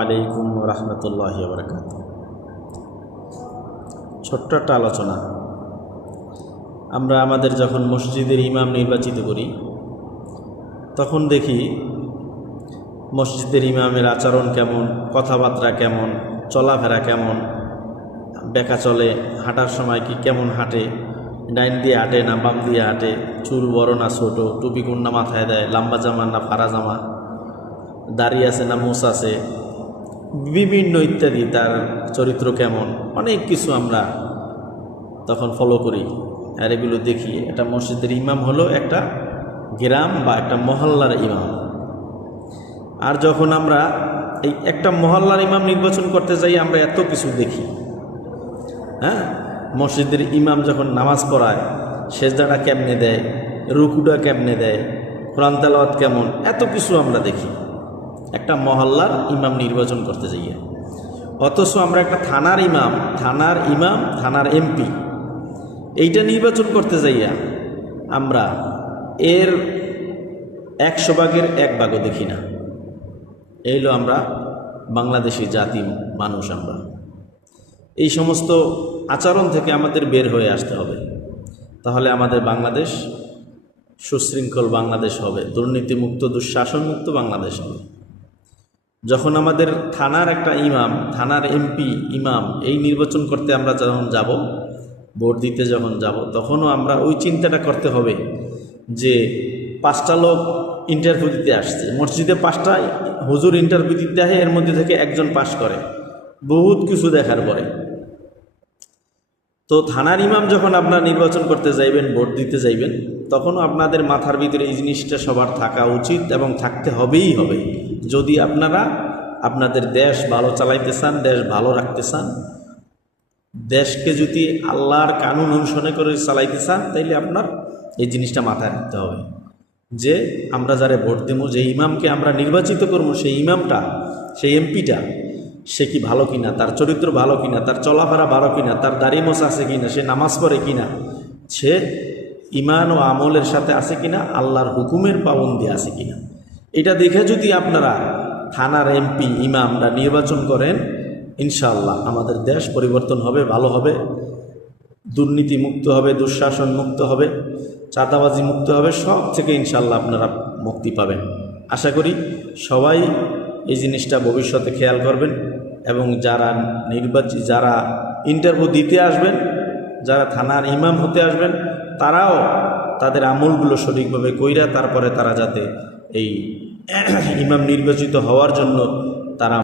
আলাইকুম রহমতুল্লাহি ওয়া বারাকাতুহু। ছোট্ট একটা আলোচনা। আমরা আমাদের যখন মসজিদের ইমাম নির্বাচিত করি তখন দেখি মসজিদের ইমামের আচরণ কেমন, কথাবার্তা কেমন, চলাফেরা কেমন, বেঁকা চলে, হাঁটার সময় কি কেমন হাঁটে, ডাইন দিয়ে হাঁটে না বাম দিয়ে হাঁটে, চুল বড় না ছোট, টুপি কোন না মাথায় দেয়, লম্বা জামা না ফাড়া জামা, দাড়ি আছে না মুছ আছে, বিভিন্ন ইত্যাদি, তার চরিত্র কেমন, অনেক কিছু আমরা তখন ফলো করি আর এগুলো দেখি। এটা মসজিদের ইমাম হলো একটা গ্রাম বা একটা মহল্লার ইমাম। আর যখন আমরা এই একটা মহল্লার ইমাম নির্বাচন করতে যাই আমরা এত কিছু দেখি। মসজিদের ইমাম যখন নামাজ পড়ায় সেজদাটা কেমনে দেয়, রুকুটা কেমনে দেয়, কোরআন তেলাওয়াত কেমন, এত কিছু আমরা দেখি একটা মহল্লার ইমাম নির্বাচন করতে যাইয়া। অথচ আমরা একটা থানার ইমাম, থানার এমপি এইটা নির্বাচন করতে যাইয়া আমরা এর 100 ভাগের 1 ভাগও দেখি না। এই হলো আমরা বাংলাদেশি জাতি মানুষ। আমরা এই সমস্ত আচরণ থেকে আমাদের বের হয়ে আসতে হবে, তাহলে আমাদের বাংলাদেশ সুশৃঙ্খল বাংলাদেশ হবে, দুর্নীতিমুক্ত দুঃশাসনমুক্ত বাংলাদেশ হবে। যখন আমাদের থানার একটা ইমাম, থানার এমপি ইমাম এই নির্বাচন করতে আমরা যখন যাব, ভোট দিতে যখন যাব, তখনও আমরা ওই চিন্তাটা করতে হবে যে 5টা লোক ইন্টারভিউ দিতে আসছে, মসজিদে 5টা হুজুর ইন্টারভিউ দিতে আসে, এর মধ্যে থেকে একজন পাস করে, বহুত কিছু দেখার পরে। তো থানার ইমাম যখন আপনারা নির্বাচন করতে যাইবেন, ভোট দিতে যাইবেন, তখনও আপনাদের মাথার ভিতরে এই জিনিসটা সবার থাকা উচিত এবং থাকতে হবেই হবে। যদি আপনারা আপনাদের দেশ ভালো চালাইতে চান, দেশ ভালো রাখতে চান, দেশকে যদি আল্লাহর কানুন অনুসরণ করে চালাইতে চান, তাইলে আপনার এই জিনিসটা মাথায় রাখতে হবে যে আমরা যারা ভোট দেব, যে ইমামকে আমরা নির্বাচিত করব, সেই ইমামটা, সেই এমপিটা সে কি ভালো কিনা, তার চরিত্র ভালো কিনা, তার চলাফেরা ভালো কিনা, তার দাড়ি মোছ আছে কিনা, সে নামাজ পড়ে কিনা, সে ইমান ও আমলের সাথে আছে কিনা, আল্লাহর হুকুমের পাবন্দি আছে কিনা, এটা দেখে যদি আপনারা থানার এমপি ইমামরা নির্বাচন করেন, ইনশাআল্লাহ আমাদের দেশ পরিবর্তন হবে, ভালো হবে, দুর্নীতি মুক্ত হবে, দুঃশাসন মুক্ত হবে, চাঁদাবাজি মুক্ত হবে, সব থেকে ইনশাআল্লাহ আপনারা মুক্তি পাবেন। আশা করি সবাই এই জিনিসটা ভবিষ্যতে খেয়াল করবেন এবং যারা যারা ইন্টারভিউ দিতে আসবেন, যারা থানার ইমাম হতে আসবেন, তারাও তাদের আমলগুলো সঠিকভাবে কইরা তারপরে তারা যাতে এই ইমাম নির্বাচিত হওয়ার জন্য তারা